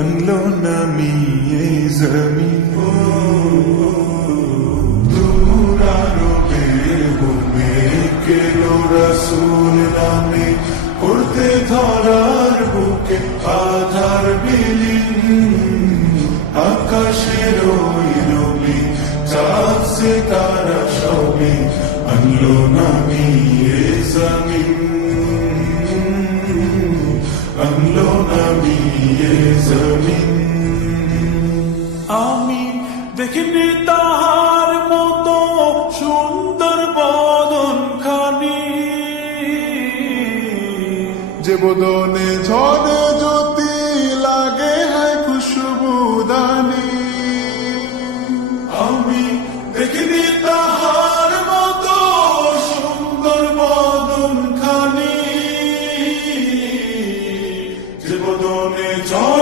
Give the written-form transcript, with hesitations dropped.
अनलो नमी ये जमीन दूरारो बेहुमे केलो रसूल नामे उड़ते धरार बुके आधार बिलीन आकाशेर ওই নবী চাঁদ সিতারা সবই আনলো নবী এ জমিন আনলো নবী এ জমিন আমি দেখিনি তাহার